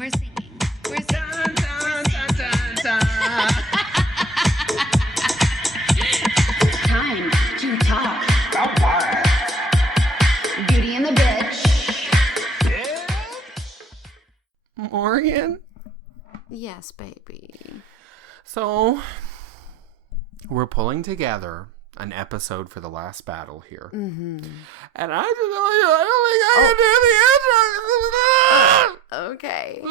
We're singing. We're singing. Dun, dun, dun, dun, It's time to talk. Vampire. Beauty and the Bitch. Morgan? Yes, baby. So, we're pulling together an episode for the last battle here. Mm-hmm. And I don't think I can do the intro. Okay.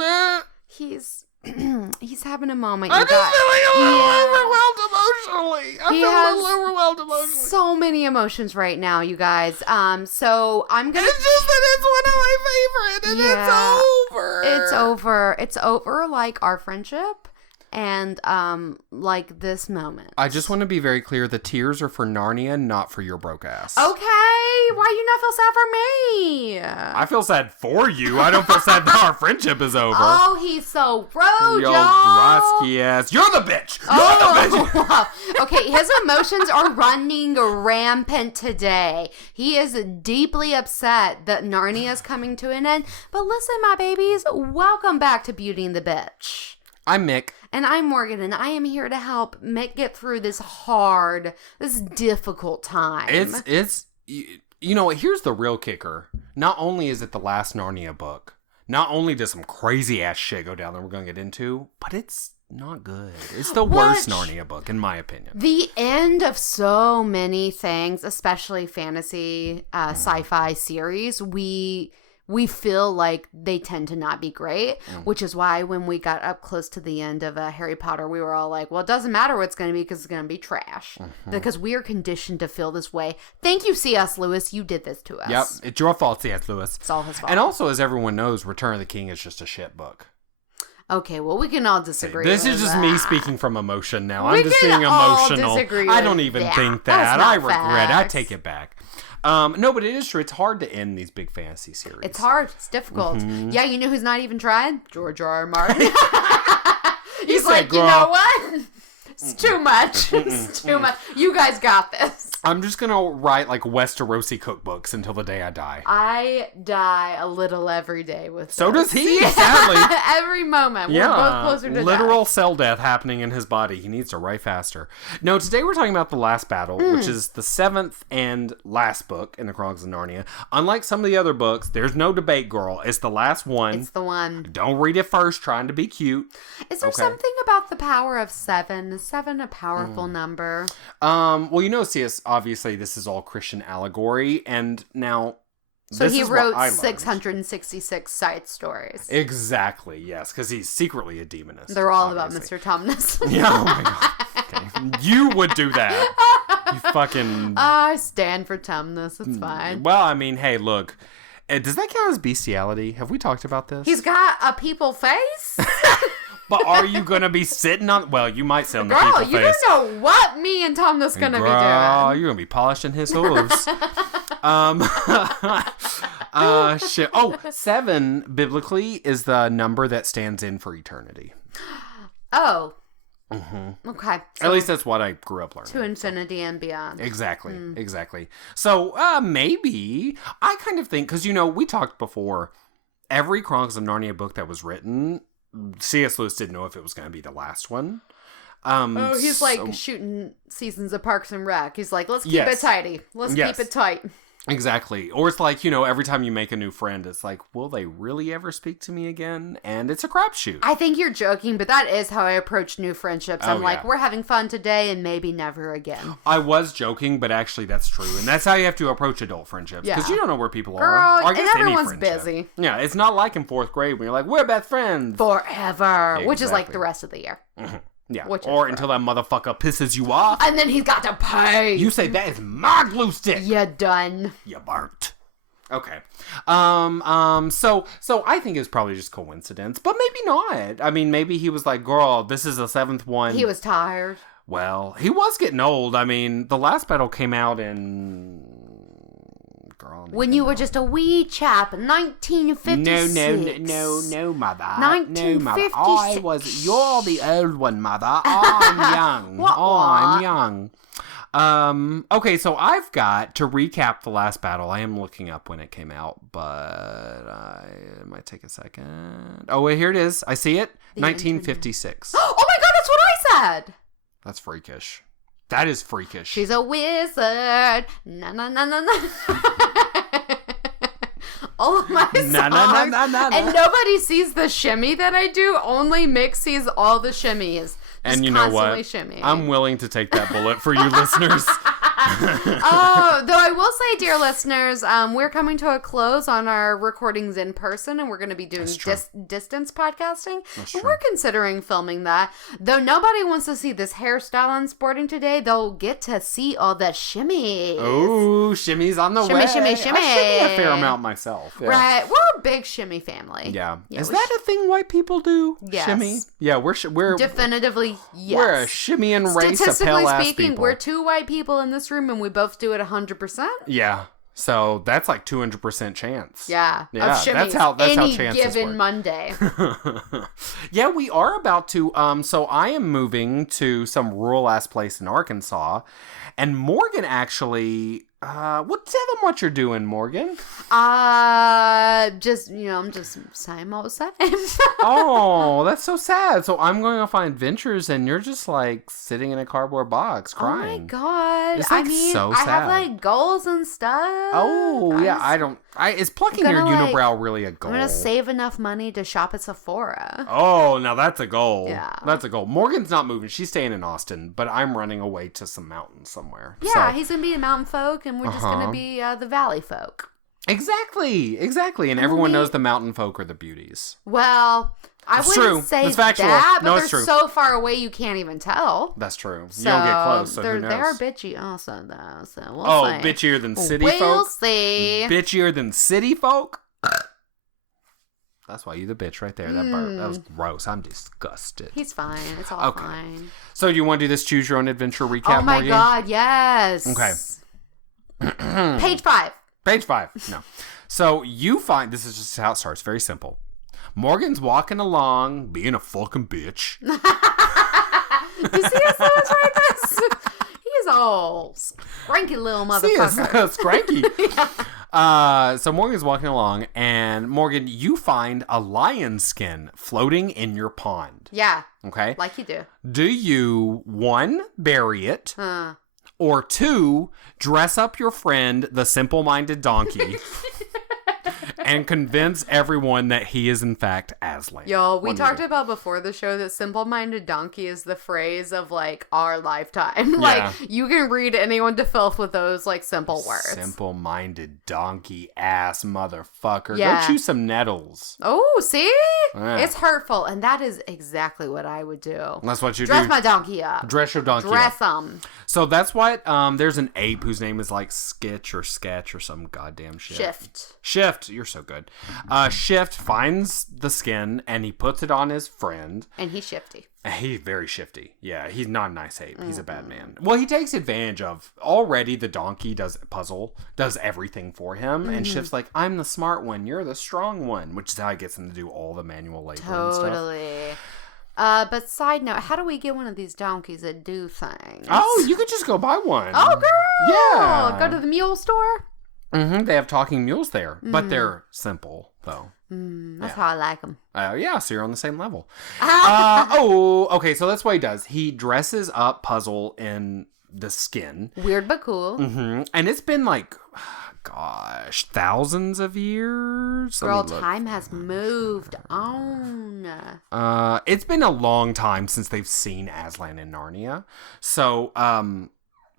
He's having a moment. I'm you just guys. feeling a little Yeah. overwhelmed emotionally. I'm He feeling a has little overwhelmed emotionally. So many emotions right now, you guys. So I'm gonna. It's just that it's one of my favorite, and Yeah. it's over. It's over. It's over. Like our friendship, and like this moment. I just want to be very clear: the tears are for Narnia, not for your broke ass. Okay. Why you not feel sad for me? I feel sad for you. I don't feel sad that our friendship is over. Oh, he's so rude, Yo, y'all. Grosky ass. You're the bitch. You're the bitch. Okay, his emotions are running rampant today. He is deeply upset that Narnia is coming to an end. But listen, my babies, welcome back to Beauty and the Bitch. I'm Mick. And I'm Morgan, and I am here to help Mick get through this difficult time. It's you know what? Here's the real kicker. Not only is it the last Narnia book, not only does some crazy ass shit go down that we're going to get into, but it's not good. It's the worst Narnia book, in my opinion. The end of so many things, especially fantasy, sci-fi series, we feel like they tend to not be great, which is why when we got up close to the end of Harry Potter, we were all like, well, it doesn't matter what it's going to be because it's going to be trash. Because we are conditioned to feel this way. Thank you, C.S. Lewis. You did this to us. Yep. It's your fault, C.S. Lewis. It's all his fault. And also, as everyone knows, Return of the King is just a shit book. Okay, well, we can all disagree. This is with just that. me speaking from emotion now. We I'm just can being all emotional. disagree I with don't even that. think That's that. not I regret it. I facts. take it back. No, but it is true. It's hard to end these big fantasy series. It's hard. It's difficult. Yeah, you know who's not even trying? George R. R. Martin. He's said, like, you "Girl." know what? It's too much. It's too much. You guys got this. I'm just going to write like Westerosi cookbooks until the day I die. I die a little every day with So this. does he, sadly. Every moment. We're both closer to literal death. cell death happening in his body. He needs to write faster. No, today we're talking about The Last Battle, which is the 7th and last book in the Chronicles of Narnia. Unlike some of the other books, there's no debate, girl. It's the last one. It's the one. Don't read it first, trying to be cute. Is there something about the power of 7? Is 7 a powerful number? Well, you know, CS, obviously this is all Christian allegory, and now So this he is what wrote I learned. 666 side stories. Exactly, yes, because he's secretly a demonist. They're all obviously. about Mr. Tumnus. Yeah, oh my god. Okay. You would do that. You fucking... I stand for Tumnus. It's fine. Well, I mean, hey, look. Does that count as bestiality? Have we talked about this? He's got a people face. But are you going to be sitting on... Well, you might sit on the Girl, people you face. don't know what me and Tumnus gonna be Girl, doing. you're going to be polishing his hooves. Shit. Oh, 7, biblically, is the number that stands in for eternity. Oh. Mm-hmm. Okay. At least that's what I grew up learning. To infinity and beyond. Exactly, exactly. So, maybe, I kind of think, because, you know, we talked before, every Chronicles of Narnia book that was written, C.S. Lewis didn't know if it was going to be the last one. He's like shooting seasons of Parks and Rec. He's like, let's keep it tidy. Let's keep it tight. Exactly. Or it's like, you know, every time you make a new friend, it's like, will they really ever speak to me again? And it's a crapshoot. I think you're joking, but that is how I approach new friendships. I'm like, we're having fun today and maybe never again. I was joking, but actually that's true. And that's how you have to approach adult friendships. Because you don't know where people are. Girl, Or I guess and everyone's any friendship. busy. Yeah, it's not like in 4th grade when you're like, we're best friends. Forever. Which is like Exactly. the rest of the year. Mm-hmm. Yeah. Which or until that motherfucker pisses you off. And then he's got to pay. You say, that is my glue stick. You done. You burnt. Okay. So I think it's probably just coincidence, but maybe not. I mean, maybe he was like, girl, this is the 7th one. He was tired. Well, he was getting old. I mean, The Last Battle came out in... Girl, when you were just a wee chap, 1956. No, mother. 1956. No, mother. You're the old one, mother. I'm young. What? I'm young. Okay, so I've got to recap the last battle. I am looking up when it came out, but it might take a second. Oh, wait, here it is. I see it. The 1956. Oh my god, that's what I said! That's freakish. That is freakish. She's a wizard. Na na na na na. All of my songs. Na, na, na, na, na, na. And nobody sees the shimmy that I do. Only Mick sees all the shimmies. And you know what? Shimmying. I'm willing to take that bullet for you listeners. Oh, though I will say, dear listeners, we're coming to a close on our recordings in person, and we're going to be doing distance podcasting. That's And true. we're considering filming that. Though nobody wants to see this hairstyle I'm sporting today, they'll get to see all the shimmies. Oh, shimmy's on the Shimmy, way. shimmy, shimmy. I shimmy a fair amount myself. Yeah. Right, we're a big shimmy family. Yeah. Yeah, Is we that a thing white people do? Yes. Shimmy? Yeah, we're Definitively, yes. We're a shimmying race of Statistically pale-ass speaking, people. we're two white people in this room, and we both do it 100%. Yeah. So that's like 200% chance. Yeah, Yeah, of shimmies. that's how Any chances given work. Monday. Yeah, we are about to. So I am moving to some rural ass place in Arkansas, and Morgan actually. Tell them what you're doing, Morgan. Just I'm just same old same. Oh, that's so sad. So I'm going off on adventures, and you're just like sitting in a cardboard box crying. Oh my god! It's, like, so I have sad. like goals and stuff. Oh yeah, is plucking your gonna, like, unibrow really a goal? I'm gonna save enough money to shop at Sephora. Oh, now that's a goal. Yeah. That's a goal. Morgan's not moving. She's staying in Austin, but I'm running away to some mountains somewhere. Yeah, So- he's gonna be a mountain folk, and we're just gonna be the valley folk. Exactly. And everyone knows the mountain folk are the beauties. Well, I It's wouldn't true. say It's factual. that, No, but it's they're true. so far away you can't even tell. That's true. So You don't get close, so who knows? they are bitchy also, though. So we'll Oh, see. bitchier than city we'll folk? see. Bitchier than city folk? That's why you the bitch right there. That burp. That was gross. I'm disgusted. He's fine. It's all Okay. fine. So do you want to do this choose your own adventure recap, Oh my Morgan? god, yes. Okay. Page 5. Page 5. No. So you find, this is just how it starts. Very simple. Morgan's walking along, being a fucking bitch. You see his little this? He's all cranky little See, motherfucker. it's cranky. So Morgan's walking along, and Morgan, you find a lion skin floating in your pond. Yeah, Okay? like you do. Do you, 1, bury it, Huh. or 2, dress up your friend, the simple-minded donkey, and convince everyone that he is in fact Aslan? Yo, we One talked of about before the show that simple-minded donkey is the phrase of, like, our lifetime. Yeah. Like, you can read anyone to filth with those, like, simple words. Simple-minded donkey ass motherfucker. Yeah. Go chew some nettles. Oh, see? Yeah. It's hurtful, and that is exactly what I would do. That's what you Dress do. my donkey up. Dress your donkey Dress up. them. So that's what, there's an ape whose name is like Sketch or Sketch or some goddamn shit. Shift. You're so good. Shift finds the skin and he puts it on his friend. And he's shifty. He's very shifty. Yeah, he's not a nice ape. He's a bad man. Well, he takes advantage of already the donkey does everything for him. And Shift's like, I'm the smart one. You're the strong one. Which is how he gets him to do all the manual labor and stuff. Totally. But side note, how do we get one of these donkeys that do things? Oh, you could just go buy one. Oh, girl! Yeah. Go to the mule store? Mm-hmm. They have talking mules there. But they're simple, though. That's how I like them. Yeah, so you're on the same level. Ah. Okay, so that's what he does. He dresses up Puzzle in the skin. Weird but cool. Mm-hmm. And it's been like, gosh, thousands of years? Girl, Let me look. time has moved on. It's been a long time since they've seen Aslan in Narnia.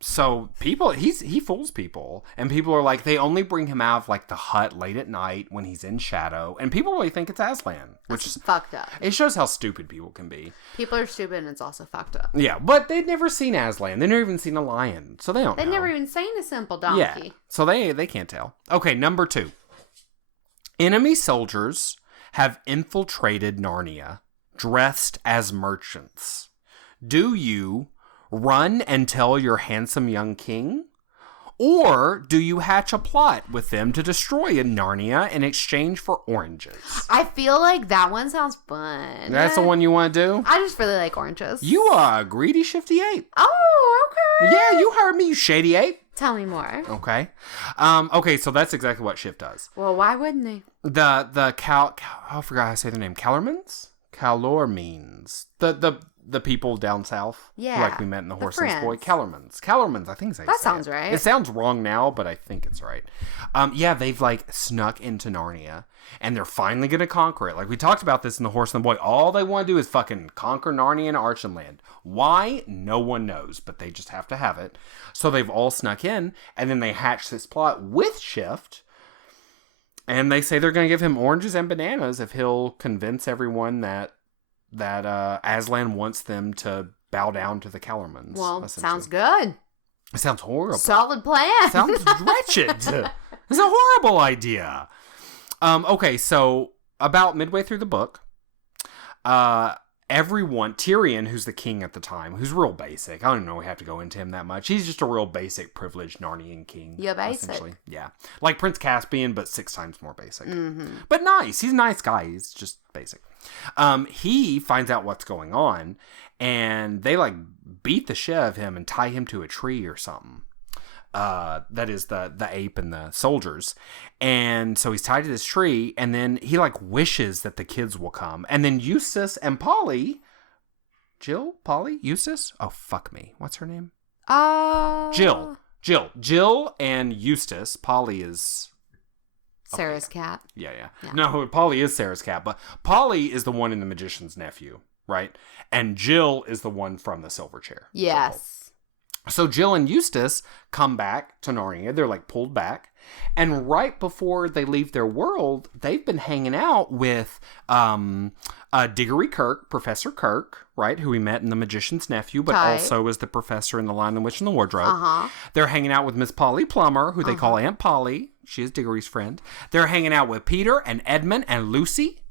So people, he fools people, and people are like, they only bring him out of like the hut late at night when he's in shadow, and people really think it's Aslan, which is Fucked up. it shows how stupid people can be. People are stupid and it's also fucked up. Yeah, but they'd never seen Aslan. They've never even seen a lion, so they don't They've know. never even seen a simple donkey. Yeah, so they can't tell. Okay, number 2. Enemy soldiers have infiltrated Narnia, dressed as merchants. Do you run and tell your handsome young king? Or do you hatch a plot with them to destroy Narnia in exchange for oranges? I feel like that one sounds fun. That's the one you want to do? I just really like oranges. You are a greedy, shifty ape. Oh, okay. Yeah, you heard me, you shady ape. Tell me more. Okay. Okay, so that's exactly what Shift does. Well, why wouldn't he? I forgot how to say their name. Calormens? Calormenes. The people down south. Yeah. Like we met in The Horse and His Boy. friends. Calormens, I think is how you That say sounds it. right. It sounds wrong now, but I think it's right. Yeah, they've like snuck into Narnia and they're finally going to conquer it. Like we talked about this in The Horse and the Boy. All they want to do is fucking conquer Narnia and Archenland. Why? No one knows, but they just have to have it. So they've all snuck in and then they hatch this plot with Shift. And they say they're going to give him oranges and bananas if he'll convince everyone that Aslan wants them to bow down to the Calormens. Well, sounds good. It sounds horrible. Solid plan. Sounds wretched. It's a horrible idea. Okay, so about midway through the book, everyone, Tyrion, who's the king at the time, who's real basic. I don't even know we have to go into him that much. He's just a real basic, privileged Narnian king. Yeah, basic. Essentially. Yeah. Like Prince Caspian, but 6 times more basic. Mm-hmm. But nice. He's a nice guy. He's just basic. He finds out what's going on, and they like beat the shit out of him and tie him to a tree or something. That is the ape and the soldiers. And so he's tied to this tree, and then he like wishes that the kids will come. And then Eustace and Eustace? Oh, fuck me. What's her name? Jill and Eustace. Polly is Sarah's cat. Yeah. No, Polly is Sarah's cat, but Polly is the one in The Magician's Nephew, right? And Jill is the one from the Silver Chair. Yes. So Jill and Eustace come back to Narnia. They're like pulled back. And right before they leave their world, they've been hanging out with Diggory Kirk, Professor Kirk, right? Who we met in The Magician's Nephew, but also is the professor in The Lion, the Witch, and the Wardrobe. Uh-huh. They're hanging out with Miss Polly Plummer, who they call Aunt Polly. She is Diggory's friend. They're hanging out with Peter and Edmund and Lucy.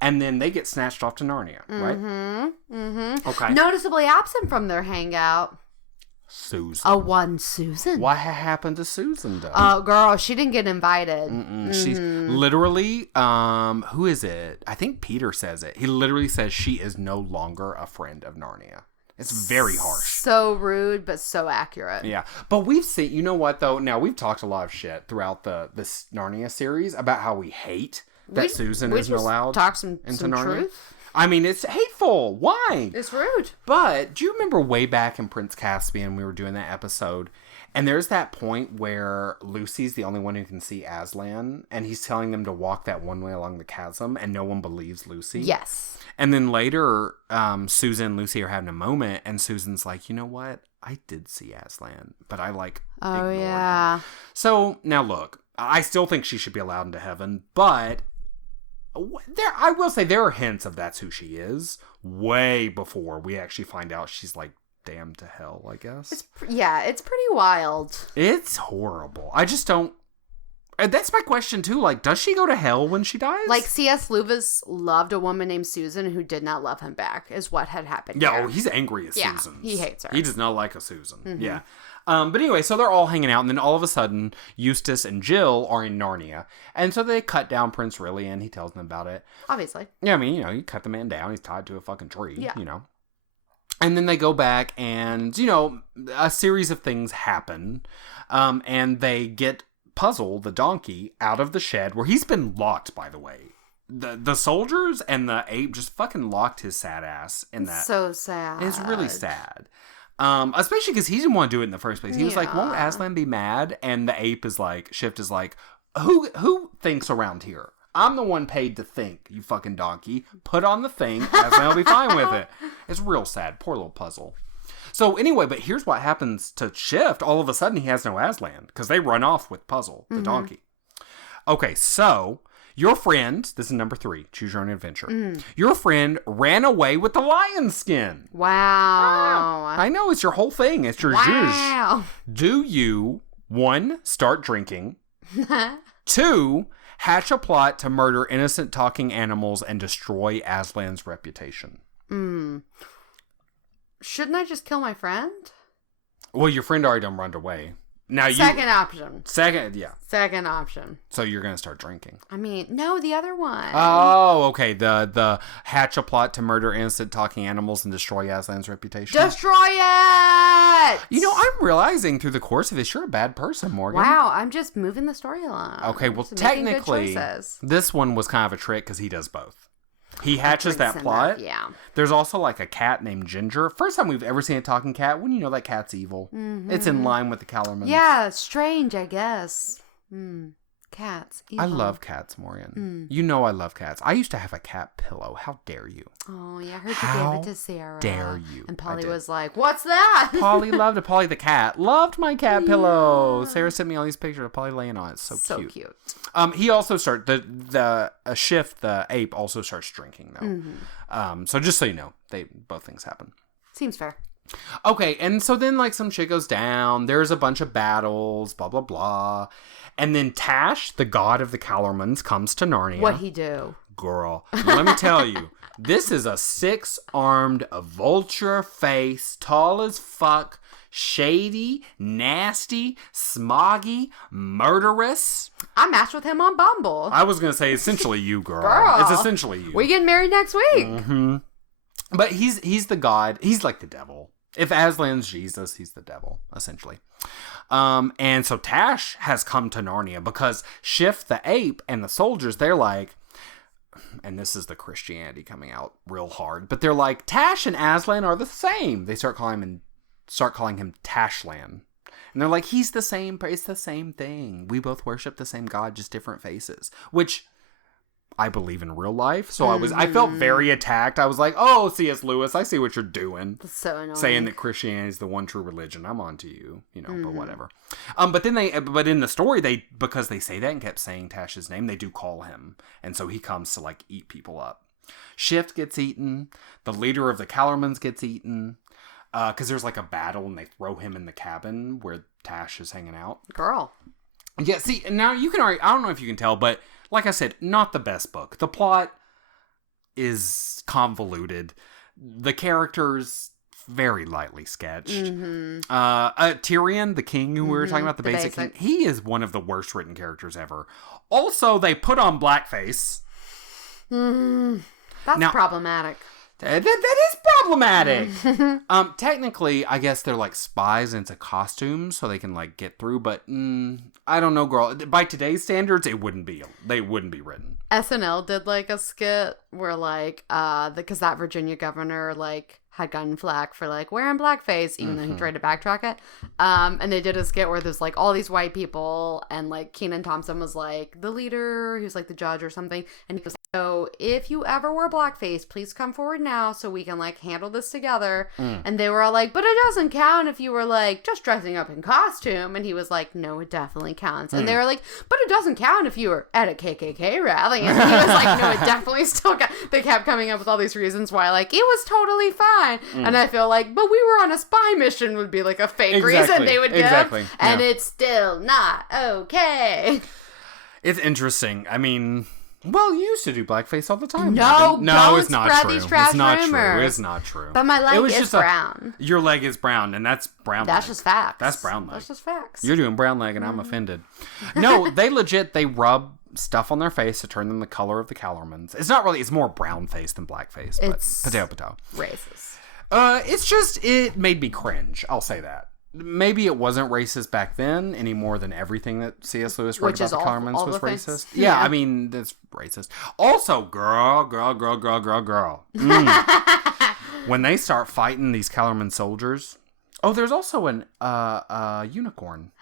And then they get snatched off to Narnia, right? Mm-hmm. Mm-hmm. Okay. Noticeably absent from their hangout. Susan. One Susan. What happened to Susan, though? Girl, she didn't get invited. She's literally, who is it? I think Peter says it. He literally says she is no longer a friend of Narnia. It's very harsh. So rude, but so accurate. Yeah. But we've seen, you know what, though? Now, we've talked a lot of shit throughout this Narnia series about how we hate that Susan isn't allowed talk some Narnia. Truth. I mean, it's hateful. Why? It's rude. But do you remember way back in Prince Caspian, we were doing that episode, and there's that point where Lucy's the only one who can see Aslan, and he's telling them to walk that one way along the chasm, and no one believes Lucy? Yes. And then later, Susan and Lucy are having a moment, and Susan's like, you know what? I did see Aslan, but I ignored him. So, now look, I still think she should be allowed into heaven, but I will say there are hints of that's who she is way before we actually find out she's like damned to hell, I guess. It's pretty wild. It's horrible. I just don't. That's my question too. Like, does she go to hell when she dies? Like C.S. Lewis loved a woman named Susan who did not love him back, is what had happened. Yeah, here. oh, he's angry at Susan. He hates her. He does not like a Susan. Mm-hmm. Yeah. But anyway, so they're all hanging out, and then all of a sudden, Eustace and Jill are in Narnia. And so they cut down Prince Rilian. He tells them about it. Obviously. Yeah, I mean, you cut the man down. He's tied to a fucking tree, yeah. And then they go back, and, a series of things happen. And they get Puzzle, the donkey, out of the shed, where he's been locked, by the way. The soldiers and the ape just fucking locked his sad ass in that. So sad. It's really sad. Especially because he didn't want to do it in the first place. He was like, won't Aslan be mad? And the ape is like, Shift is like, who thinks around here? I'm the one paid to think, you fucking donkey. Put on the thing. Aslan will be fine with it. It's real sad. Poor little Puzzle. So anyway, but here's what happens to Shift. All of a sudden, he has no Aslan because they run off with Puzzle, the donkey. Okay, so your friend, this is number 3, choose your own adventure. Your friend ran away with the lion skin. Wow. I know, it's your whole thing. It's your zhuzh. Do you, 1, start drinking, 2, hatch a plot to murder innocent talking animals and destroy Aslan's reputation? Shouldn't I just kill my friend? Well, your friend already done run away. Now Second option. Second option. So you're gonna start drinking. I mean, no, the other one. Oh, okay. The hatch a plot to murder innocent talking animals and destroy Aslan's reputation. Destroy it! You know, I'm realizing through the course of this, you're a bad person, Morgan. Wow, I'm just moving the story along. Okay, well, Just making good technically, choices. this one was kind of a trick because he does both. He hatches that Drinks plot. enough, yeah. There's also like a cat named Ginger. First time we've ever seen a talking cat. When you know that cat's evil, it's in line with the Calormans. Yeah, strange, I guess. Cats. I evil. love cats, Morgan. You know I love cats. I used to have a cat pillow. How dare you? Oh, yeah, I heard you How gave it to Sarah. dare you? And I Polly did. was like, what's that? Polly loved it. Polly the cat loved my cat pillow. Sarah sent me all these pictures of Polly laying on it. It's so cute. He also starts the Shift, the ape, also starts drinking though. So just so you know, both things happen. Seems fair. Okay, and so then like some shit goes down. There's a bunch of battles, blah blah blah, and then Tash, the god of the Calormans, comes to Narnia. What'd he do? Girl, let me tell you, this is a 6-armed vulture face, tall as fuck, shady, nasty, smoggy, murderous. I matched with him on Bumble. I was gonna say essentially you, girl. Girl. It's essentially you. We getting married next week. But he's the god. He's like the devil. If Aslan's Jesus, he's the devil, essentially. And so Tash has come to Narnia because Shift the ape and the soldiers, they're like, and this is the Christianity coming out real hard, but they're like, Tash and Aslan are the same. They start calling him Tashlan. And they're like, he's the same, it's the same thing. We both worship the same God, just different faces. Which I believe in real life. So I felt very attacked. I was like, oh, C.S. Lewis, I see what you're doing. That's so annoying. Saying that Christianity is the one true religion. I'm on to you, but whatever. But in the story, because they say that and kept saying Tash's name, they do call him. And so he comes to like eat people up. Shift gets eaten. The leader of the Calormans gets eaten. Because there's like a battle and they throw him in the cabin where Tash is hanging out. Girl. Yeah, see, now you can already, I don't know if you can tell, but like I said, not the best book. The plot is convoluted. The characters very lightly sketched. Tyrion, the king who we were talking about, the basic king, he is one of the worst written characters ever. Also, they put on blackface. That's problematic. That is problematic. Technically, I guess they're like spies and it's a costume, so they can like get through. But I don't know, girl. By today's standards, they wouldn't be written. SNL did like a skit where like because that Virginia governor like had gotten flack for like wearing blackface, even though he tried to backtrack it. And they did a skit where there's like all these white people, and like Kenan Thompson was like the leader, who's like the judge or something, and he goes, so if you ever wear blackface, please come forward now so we can like handle this together. And they were all like, but it doesn't count if you were like just dressing up in costume. And he was like, no, it definitely counts. And they were like, but it doesn't count if you were at a KKK rally. And he was like, no, it definitely still counts. They kept coming up with all these reasons why like it was totally fine. And I feel like, but we were on a spy mission would be like a fake reason they would give. And it's still not okay. It's interesting. I mean, well, you used to do blackface all the time. No, it's not spread true. these trash It's not rumors. true. It's not true. But my leg It was is just brown. Your leg is brown, and that's brown That's leg. just facts. That's brown leg. That's just facts. You're doing brown leg, and I'm offended. No, they rub stuff on their face to turn them the color of the Calormans. It's not really. It's more brown face than black face. But It's potato. racist. It's just, it made me cringe. I'll say that. Maybe it wasn't racist back then any more than everything that C.S. Lewis wrote about the Calormans was racist. Yeah, I mean, that's racist. Also, girl. When they start fighting these Calorman soldiers. Oh, there's also an unicorn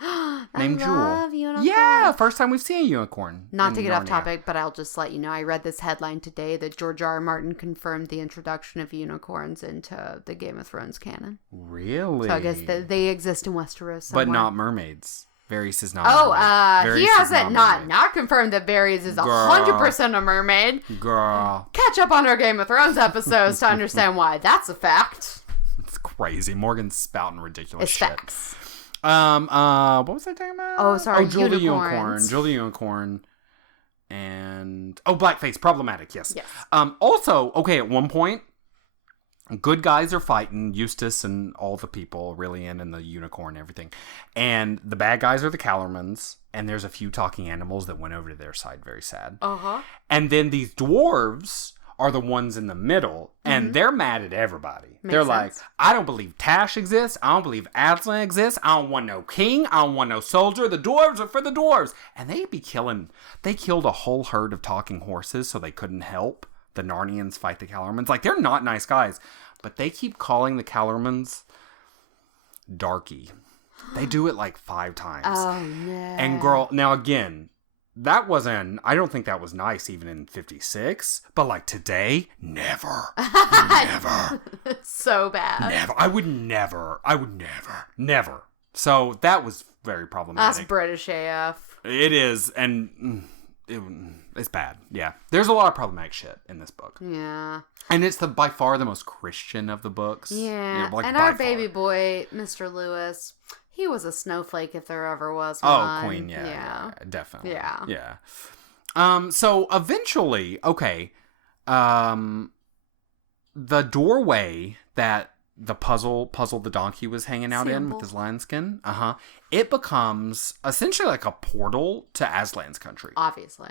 named Jewel. I love unicorns. Yeah, first time we've seen a unicorn. Not to get off Narnia. topic, but I'll just let you know, I read this headline today that George R. R. Martin confirmed the introduction of unicorns into the Game of Thrones canon. Really? So I guess they exist in Westeros somewhere. But not mermaids. Varys is not Oh, a mermaid. he Varys is hasn't not confirmed that Varys is 100% a mermaid. Girl. Catch up on our Game of Thrones episodes to understand why that's a fact. It's crazy. Morgan's spouting ridiculous It's shit. facts. What was I talking about? Oh, sorry, Jewel the Unicorn. unicorns. Jewel the Unicorn. And blackface, problematic, yes. Yes. Also, okay, at one point, Good guys are fighting Eustace and all the people, Aurelian and the unicorn and everything. And the bad guys are the Calormans, and there's a few talking animals that went over to their side. Very sad. Uh-huh. And then these dwarves are the ones in the middle, and they're mad at everybody. They're like, I don't believe Tash exists. I don't believe Aslan exists. I don't want no king. I don't want no soldier. The dwarves are for the dwarves. And they killed a whole herd of talking horses so they couldn't help the Narnians fight the Calormans. Like, they're not nice guys, but they keep calling the Calormans darky. They do it like 5 times. Oh, no. And girl, now again, I don't think that was nice even in 56, but like today, never. So bad. Never. I would never. So that was very problematic. That's British AF. It is, and it's bad. Yeah. There's a lot of problematic shit in this book. Yeah. And it's by far the most Christian of the books. Yeah. You know, like, and our baby boy, Mr. Lewis, he was a snowflake if there ever was one. Oh, Queen, yeah, definitely. Yeah. So eventually, okay, the doorway that the Puzzle the donkey was hanging out in with his lion skin, it becomes essentially like a portal to Aslan's country. Obviously.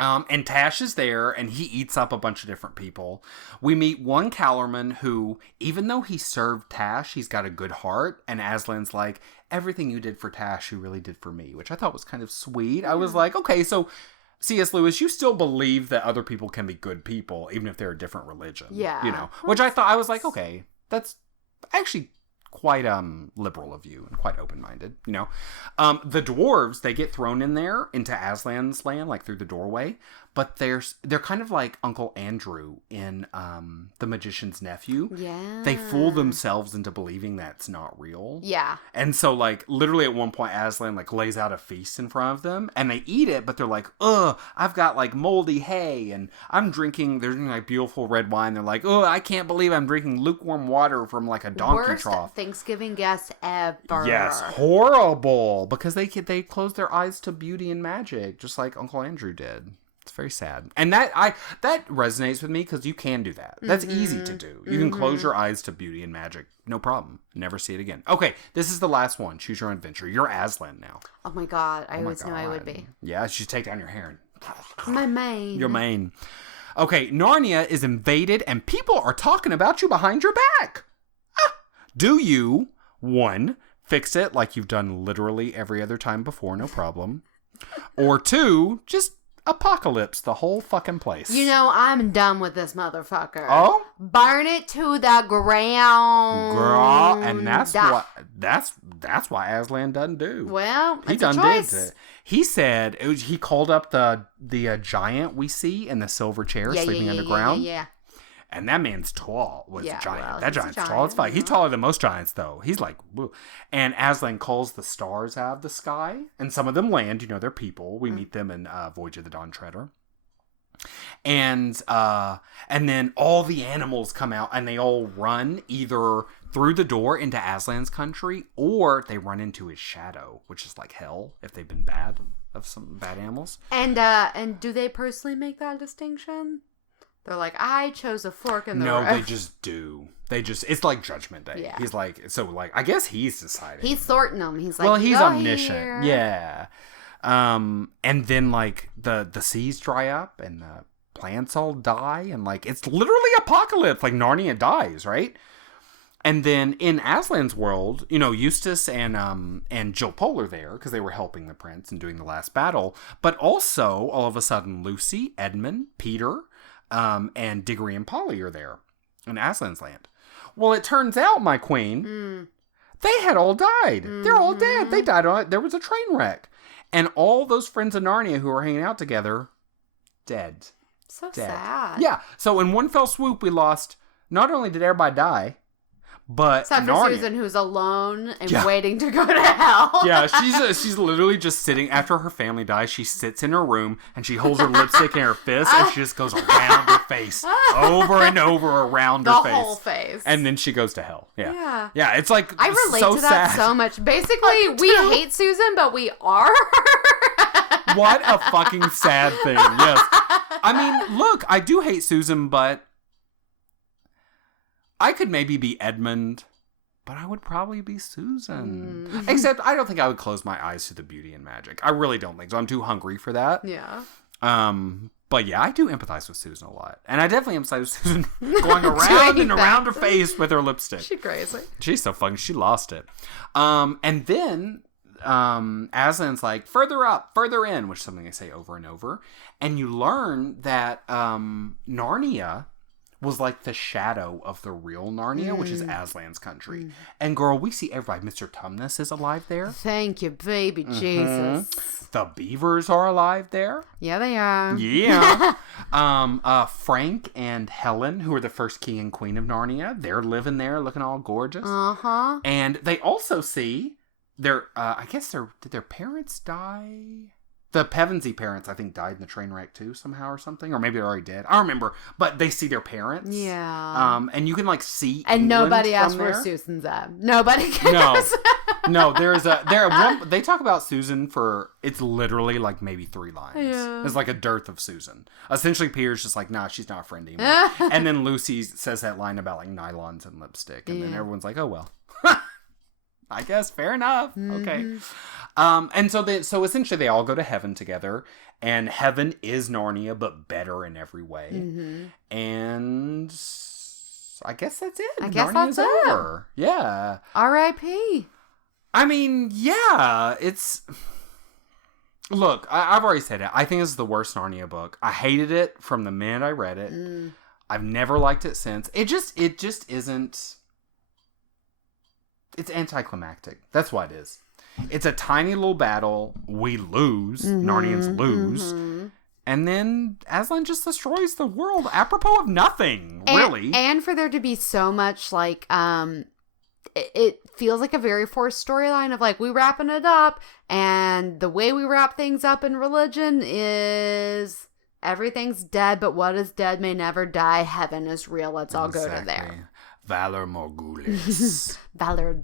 And Tash is there, and he eats up a bunch of different people. We meet one Calorman who, even though he served Tash, he's got a good heart, and Aslan's like, everything you did for Tash, you really did for me, which I thought was kind of sweet. I was like, okay, so C.S. Lewis, you still believe that other people can be good people, even if they're a different religion. Yeah. You know, which I was like, okay, that's actually quite liberal of you and quite open-minded, you know. The dwarves, they get thrown in there into Aslan's land, like through the doorway, but they're kind of like Uncle Andrew in The Magician's Nephew. Yeah. They fool themselves into believing that's not real. Yeah. And so, like, literally at one point, Aslan, like, lays out a feast in front of them, and they eat it, but they're like, ugh, I've got, like, moldy hay, and they're drinking, like, beautiful red wine. They're like, ugh, I can't believe I'm drinking lukewarm water from, like, a donkey Worst trough. Thanksgiving guest ever. Yes, horrible, because they close their eyes to beauty and magic, just like Uncle Andrew did. It's very sad. And that resonates with me because you can do that. That's easy to do. You can close your eyes to beauty and magic. No problem. Never see it again. Okay, this is the last one. Choose your own adventure. You're Aslan now. Oh my god, I always knew I would be. Yeah, you should take down your hair and... My mane. Your mane. Okay, Narnia is invaded and people are talking about you behind your back. Do you, 1, fix it like you've done literally every other time before, no problem? Or 2, just apocalypse the whole fucking place? You know, I'm done with this motherfucker. Oh? Burn it to the ground. Girl, and that's why Aslan doesn't do. Well, he it's done a choice. did it. He said he called up the giant we see in the silver chair sleeping underground. Yeah. And that man's tall. Was a giant. Well, that giant's tall as fuck. He's taller than most giants, though. He's like, woo. And Aslan calls the stars out of the sky, and some of them land. You know, they're people. We meet them in Voyage of the Dawn Treader. And then all the animals come out, and they all run either through the door into Aslan's country, or they run into his shadow, which is like hell if they've been bad, of some bad animals. And do they personally make that distinction? They're like, I chose a fork in the road. No, they just do. It's like Judgment Day. Yeah. He's like, so like, I guess he's deciding. He's sorting them. He's like, well, he's go omniscient. here. Yeah. And then like the seas dry up and the plants all die and like it's literally apocalypse. Like Narnia dies, right? And then in Aslan's world, you know, Eustace and Jill Pole are there because they were helping the prince and doing the last battle. But also, all of a sudden, Lucy, Edmund, Peter, and Diggory and Polly are there in Aslan's land. Well, it turns out, my queen, they had all died. They're all dead. They died there was a train wreck. And all those friends of Narnia who were hanging out together, dead. So Dead. sad. Yeah. So in one fell swoop, we lost, not only did everybody die, but except for Narnia. Susan, who's alone and waiting to go to hell. Yeah, she's literally just sitting, after her family dies, she sits in her room and she holds her lipstick in her fist and she just goes around her face, over and over around her face. The whole face. And then she goes to hell. Yeah. Yeah. Yeah, it's like I relate so to that sad. so much. Basically, we hate Susan, but we are her. What a fucking sad thing. Yes. I mean, look, I do hate Susan, but I could maybe be Edmund, but I would probably be Susan. Except I don't think I would close my eyes to the beauty and magic. I really don't think so. I'm too hungry for that. Yeah. But yeah, I do empathize with Susan a lot. And I definitely empathize with Susan going around and around her face with her lipstick. She's crazy. She's so funny. She lost it. And then Aslan's like, further up, further in, which is something I say over and over. And you learn that Narnia was like the shadow of the real Narnia, which is Aslan's country. And girl, we see everybody. Mr. Tumnus is alive there. Thank you, baby Jesus. The beavers are alive there. Yeah, they are. Yeah. Frank and Helen, who are the first king and queen of Narnia, they're living there looking all gorgeous. Uh-huh. And they also see their, did their parents die? The Pevensey parents, I think, died in the train wreck too, somehow or something. Or maybe they're already dead. I don't remember. But they see their parents. Yeah. And you can, like, see And England nobody from asked where there. Susan's at. Nobody cares. No, they talk about Susan for, it's literally, like, maybe 3 lines. Yeah. It's like a dearth of Susan. Essentially, Peter's just like, nah, she's not a friend anymore. And then Lucy says that line about, like, nylons and lipstick. And then everyone's like, oh, well. I guess, fair enough. Okay. And so essentially they all go to heaven together, and heaven is Narnia, but better in every way. And I guess that's it. I guess Narnia's that's it. over. Yeah. R.I.P. I mean, yeah, it's... Look, I've already said it. I think this is the worst Narnia book. I hated it from the minute I read it. I've never liked it since. It just isn't... It's anticlimactic. That's what it is. It's a tiny little battle. We lose. Narnians lose. And then Aslan just destroys the world apropos of nothing, really. And for there to be so much, like, it feels like a very forced storyline of, like, we wrapping it up, and the way we wrap things up in religion is everything's dead, but what is dead may never die. Heaven is real. Let's all go to there. Valor Morgulis. Valor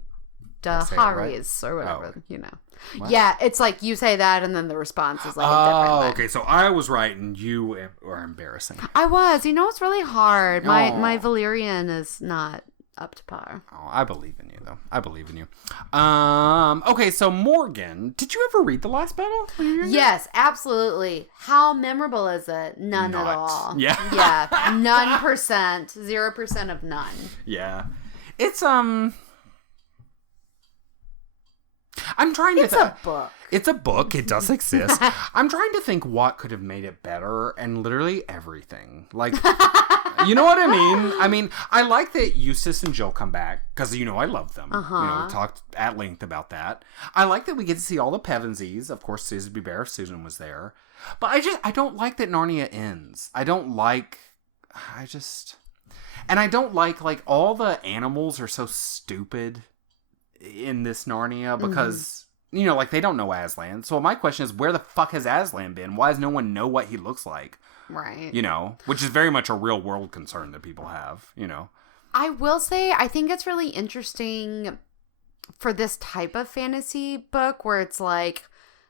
Haris, or whatever, you know. What? Yeah, it's like you say that, and then the response is like a different one. Okay, so I was right, and you are embarrassing. I was. You know, it's really hard. My Valyrian is not up to par. Oh, I believe in you, though. I believe in you. Okay, so Morgan, did you ever read The Last Battle? Yes, absolutely. How memorable is it? None at all. Yeah. Yeah, none percent. 0% of none. Yeah. It's, I'm trying to... It's a book. It's a book. It does exist. I'm trying to think what could have made it better, and literally everything. Like, you know what I mean? I mean, I like that Eustace and Jill come back, because, you know, I love them. You know, we talked at length about that. I like that we get to see all the Pevensies. Of course, Susan B. Bear, Susan was there. But I don't like that Narnia ends. And I don't like, all the animals are so stupid in this Narnia because, you know, like, they don't know Aslan. So my question is, where the fuck has Aslan been? Why does no one know what he looks like? Right. You know, which is very much a real world concern that people have, you know. I will say, I think it's really interesting for this type of fantasy book where it's like,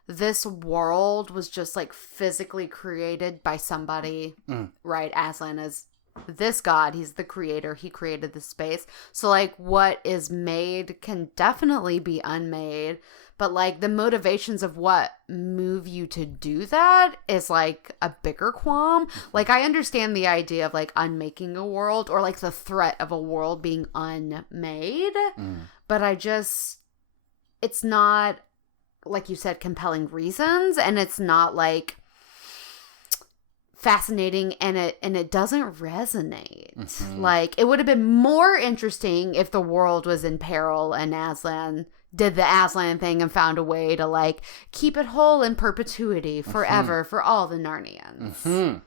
this world was just, like, physically created by somebody, right? Aslan is this god, he's the creator, he created the space, so, like, what is made can definitely be unmade, but, like, the motivations of what move you to do that is, like, a bigger qualm. Like, I understand the idea of, like, unmaking a world, or, like, the threat of a world being unmade, but it's not, like you said, compelling reasons, and it's not, like, fascinating, and it doesn't resonate. Like, it would have been more interesting if the world was in peril and Aslan did the Aslan thing and found a way to, like, keep it whole in perpetuity forever for all the Narnians.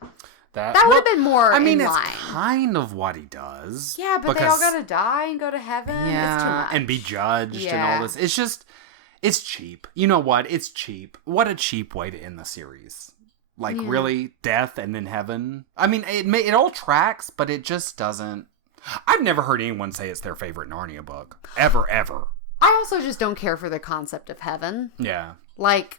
That would have been more in line. It's kind of what he does. Yeah, but they all gotta die and go to heaven. Yeah, it's too much. and be judged and all this. It's just, it's cheap. You know what? It's cheap. What a cheap way to end the series. Like, really? Death and then heaven? I mean, it all tracks, but it just doesn't... I've never heard anyone say it's their favorite Narnia book. Ever. I also just don't care for the concept of heaven. Yeah. Like,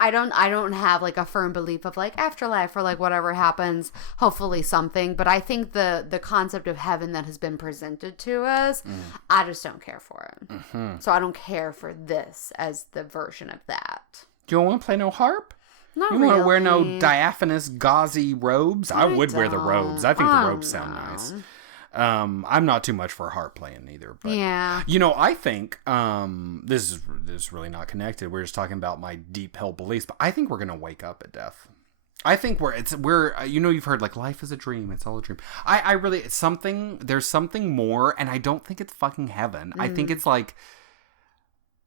I don't have like a firm belief of like afterlife or like whatever happens, hopefully something, but I think the concept of heaven that has been presented to us, I just don't care for it. So I don't care for this as the version of that. You don't want to play no harp? Not You really. want to wear no diaphanous gauzy robes? I would wear the robes. I think the robes sound nice. I'm not too much for harp playing either. But, Yeah. You know, I think this is really not connected. We're just talking about my deep held beliefs, but I think we're gonna wake up at death. I think we're you know, you've heard like life is a dream. It's all a dream. I really it's something. There's something more, and I don't think it's fucking heaven. I think it's like.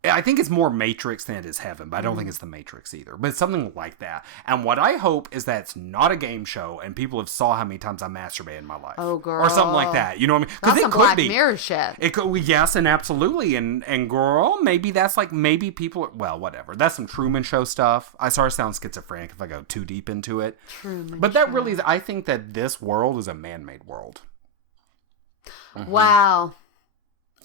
I think it's more Matrix than it is heaven, but I don't think it's the Matrix either. But it's something like that. And what I hope is that it's not a game show and people have saw how many times I masturbated in my life. Oh, girl. Or something like that. You know what I mean? Because That's it some could Black be. Mirror shit. It could, yes, and absolutely. And girl, maybe that's like, maybe people, well, whatever. That's some Truman Show stuff. I sort of sound schizophrenic if I go too deep into it. Truman But that Show. really is, I think that this world is a man-made world. Wow.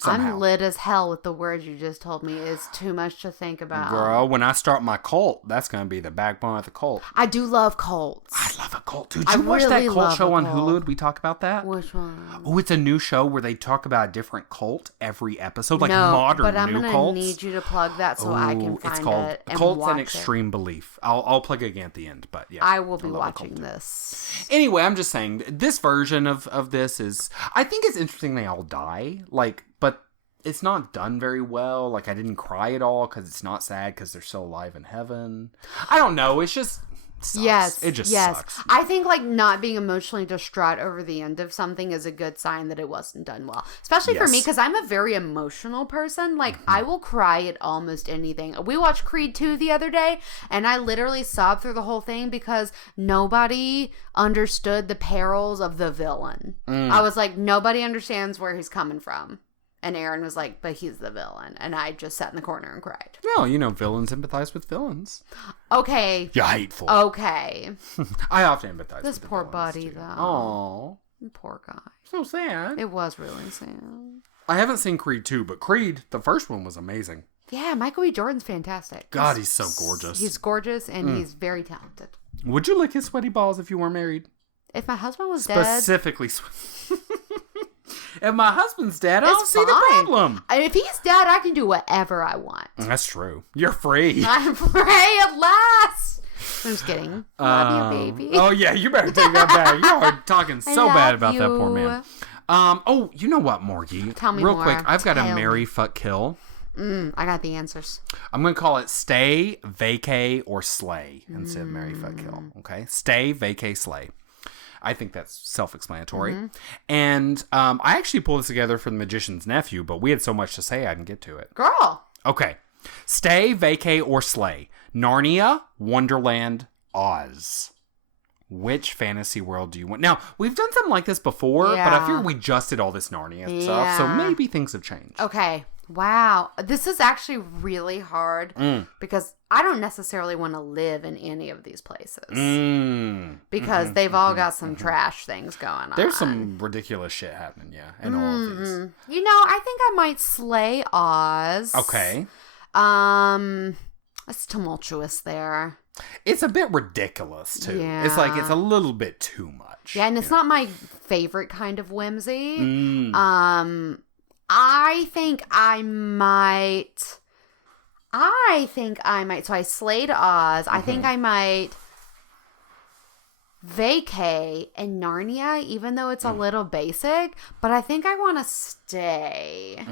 Somehow. I'm lit as hell with the words you just told me. It's too much to think about. Girl, when I start my cult, that's going to be the backbone of the cult. I do love cults. I love a cult. Dude, I did you watch really that cult love show a on cult. Hulu? Did we talk about that? Which one? Oh, it's a new show where they talk about a different cult every episode, like no, modern but I'm new gonna cults. need you to plug that so I can Ooh, find it's called it and Cults watch and it. Extreme Belief. I'll plug it again at the end, but yeah. I will be love a watching cult, too. this. Anyway, I'm just saying, this version of this is, I think it's interesting they all die, like, but it's not done very well. Like, I didn't cry at all because it's not sad because they're still alive in heaven. I don't know. It's just sucks. Yes. It just yes. sucks. I think like not being emotionally distraught over the end of something is a good sign that it wasn't done well. Especially for me, Yes. because I'm a very emotional person. Like I will cry at almost anything. We watched Creed 2 the other day and I literally sobbed through the whole thing because nobody understood the perils of the villain. I was like, nobody understands where he's coming from. And Aaron was like, but he's the villain. And I just sat in the corner and cried. No, you know, villains empathize with villains. Okay. You're hateful. Okay. I often empathize This with the poor villains, buddy, too. though. Aw. Poor guy. So sad. It was really sad. I haven't seen Creed 2, but Creed, the first one was amazing. Yeah, Michael B. Jordan's fantastic. God, he's so gorgeous. He's gorgeous and he's very talented. Would you lick his sweaty balls if you weren't married? If my husband was dead, Specifically. If my husband's dead, I don't it's see the fine. problem. If he's dead, I can do whatever I want. That's true. You're free. I'm free at last. I'm just kidding. Love you, baby. Oh, yeah, you better take that back. You are talking so I bad love about that poor you. man. Oh, you know what, Morgie? Tell me Real more. quick, I've got a Tell marry, me. fuck, kill. I got the answers. I'm going to call it stay, vacay, or slay instead of marry, fuck, kill. Okay? Stay, vacay, slay. I think that's self-explanatory. And I actually pulled this together for The Magician's Nephew, but we had so much to say I didn't get to it. Girl. Okay. Stay, vacay, or slay. Narnia, Wonderland, Oz. Which fantasy world do you want? Now, we've done something like this before, but I Yeah. feel we just did all this Narnia stuff, so Yeah. maybe things have changed. Okay. Wow. This is actually really hard because I don't necessarily want to live in any of these places. Because they've all got some trash things going on. There's some ridiculous shit happening, yeah, in all of these. You know, I think I might slay Oz. Okay. It's tumultuous there. It's a bit ridiculous, too. Yeah. It's like, it's a little bit too much. Yeah, and it's not my favorite kind of whimsy. Mm. I think I might. So I slayed Oz. I think I might vacay in Narnia, even though it's a little basic. But I think I want to stay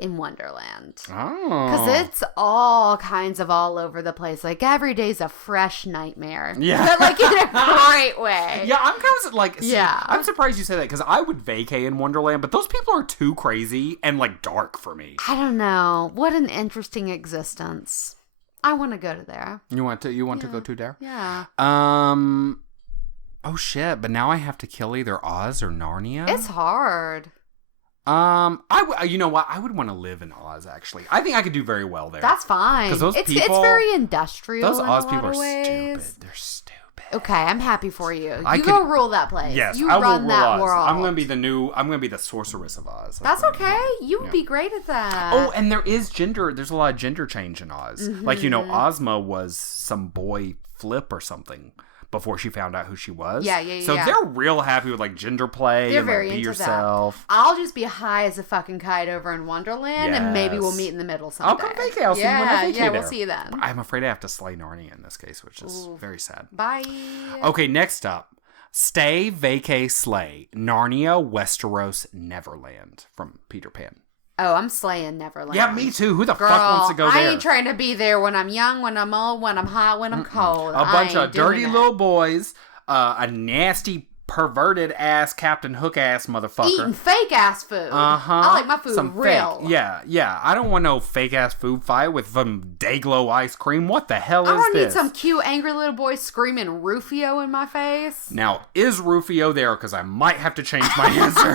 in Wonderland. Oh. Because it's all kinds of all over the place. Like, every day's a fresh nightmare. Yeah. But, like, in a great way. Yeah, I'm kind of like, Yeah. I'm surprised you say that because I would vacay in Wonderland, but those people are too crazy and like dark for me. I don't know. What an interesting existence. I want to go to there. You want to go to there? Yeah. Oh shit! But now I have to kill either Oz or Narnia. It's hard. You know what? I would want to live in Oz. Actually, I think I could do very well there. That's fine. 'Cause those it's people- very industrial. Those in Oz a people lot are of ways. stupid. They're stupid. Okay, I'm happy for you. I You could- go rule that place. Yes, you I will run rule that Oz. world. I'm gonna be the sorceress of Oz. That's what I'm okay. gonna be. You would Yeah. be great at that. Oh, and there's a lot of gender change in Oz. Like, Mm-hmm. Ozma was some boy Flip or something before she found out who she was. Yeah. So they're real happy with, like, gender play They're and, like, very be into yourself. that. I'll just be high as a fucking kite over in Wonderland, and maybe we'll Yes. meet in the middle someday. I'll come vacay. I'll see you when I vacay Yeah, we'll there. see you then. I'm afraid I have to slay Narnia in this case, which is very sad. Bye. Okay, next up. Stay, vacay, slay. Narnia, Westeros, Neverland from Peter Pan. Oh, I'm slaying Neverland. Yeah, me too. Who the Girl, fuck wants to go there? I ain't trying to be there when I'm young, when I'm old, when I'm hot, when I'm cold. A bunch I of ain't doing dirty that. little boys, a nasty, perverted ass Captain Hook ass motherfucker. Eating fake ass food. Uh-huh. I like my food Some real. Fake. Yeah. I don't want no fake ass food fight with some Dayglow ice cream. What the hell I is don't need this? some cute angry little boy screaming Rufio in my face. Now, is Rufio there? Because I might have to change my answer.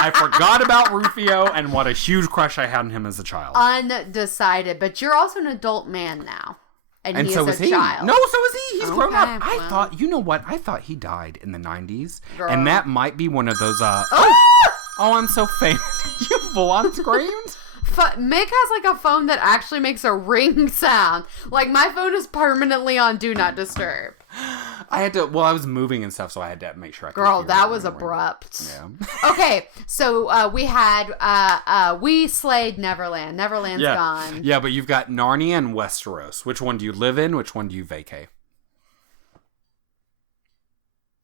I forgot about Rufio and what a huge crush I had on him as a child. Undecided, but you're also an adult man now. And he so is is a he. child. No, so is he. He's grown up. Okay, I well. thought, you know what? I thought he died in the 90s. Girl. And that might be one of those, I'm so faint. You full on screamed? Mick has like a phone that actually makes a ring sound. Like my phone is permanently on Do Not Disturb. I was moving and stuff, so I had to make sure I could Girl, hear that it was when it went. abrupt. Yeah. Okay, so we slayed Neverland. Neverland's gone. Yeah, but you've got Narnia and Westeros. Which one do you live in? Which one do you vacay?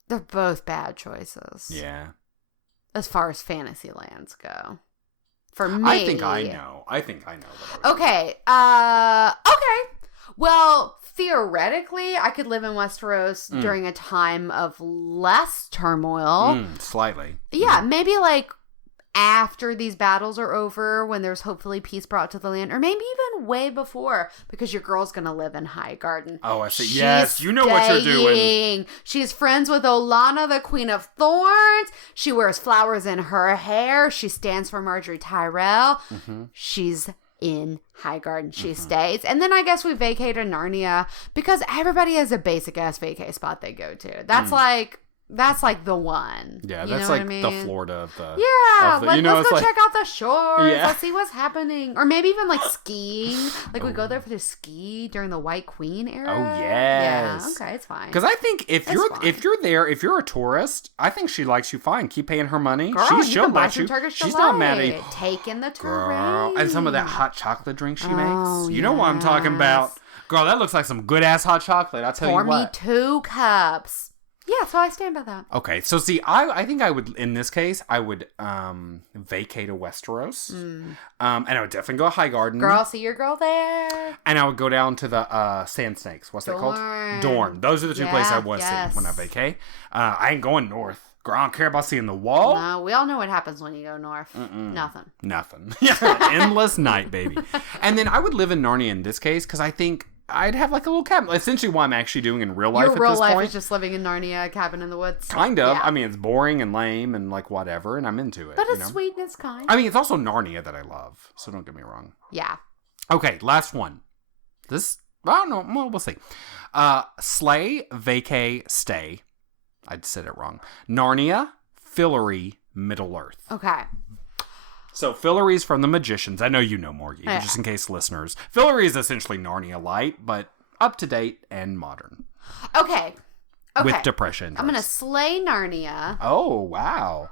They're both bad choices. Yeah. As far as fantasy lands go. For me. I think I know. What I would Okay. Okay. Well, theoretically, I could live in Westeros during a time of less turmoil. do. Slightly. Yeah, maybe like after these battles are over, when there's hopefully peace brought to the land, or maybe even way before, because your girl's gonna live in Highgarden. Oh, I see. She's Yes, you know what you're doing. staying. She's friends with Olenna, the Queen of Thorns. She wears flowers in her hair. She stands for Marjorie Tyrell. She's in Highgarden. She stays. And then I guess we vacate to Narnia, because everybody has a basic ass vacay spot they go to. That's like the one. Yeah, You that's know what like I mean? the Florida of the... Yeah, of the, let's it's go like, check out the shores. Yeah. Let's see what's happening. Or maybe even like skiing. Like we go there for the ski during the White Queen era. Oh, yes. Yeah, okay, it's fine. Because I think if It's you're fine. there, if you're a tourist, I think she likes you fine. Keep paying her money. Girl, She'll can buy let some you. Turkish She's delight. not mad at you. Taking the Girl, terrain. and some of that hot chocolate drink she Oh, makes. You know what I'm talking about. yes. Girl, that looks like some good ass hot chocolate. I'll tell Pour you me what. 2 cups. Yeah, so I stand by that. Okay, so see, I think I would, in this case, I would vacate a Westeros. And I would definitely go Highgarden. Girl, see your girl there. And I would go down to the Sand Snakes. What's that called? Dorne. Dorne. Those are the two places I want to yes. see when I vacay. I ain't going north. Girl, I don't care about seeing the wall. No, we all know what happens when you go north. Nothing. Nothing. Endless night, baby. And then I would live in Narnia in this case because I think I'd have like a little cabin. Essentially what I'm actually doing in real life Your at real this life point. is just living in Narnia, a cabin in the woods. Kind of. Yeah. I mean, it's boring and lame and like whatever, and I'm into it. But you it's know? sweet and it's kind. I mean, it's also Narnia that I love, so don't get me wrong. Yeah. Okay, last one. This, I don't know. Well, we'll see. Slay, vacay, stay. I said it wrong. Narnia, Fillory, Middle Earth. Okay. So Fillory's from the Magicians. I know you know Morgie, Yeah. just in case listeners. Fillory is essentially Narnia light, but up to date and modern. Okay. With depression. I'm going to slay Narnia. Oh, wow.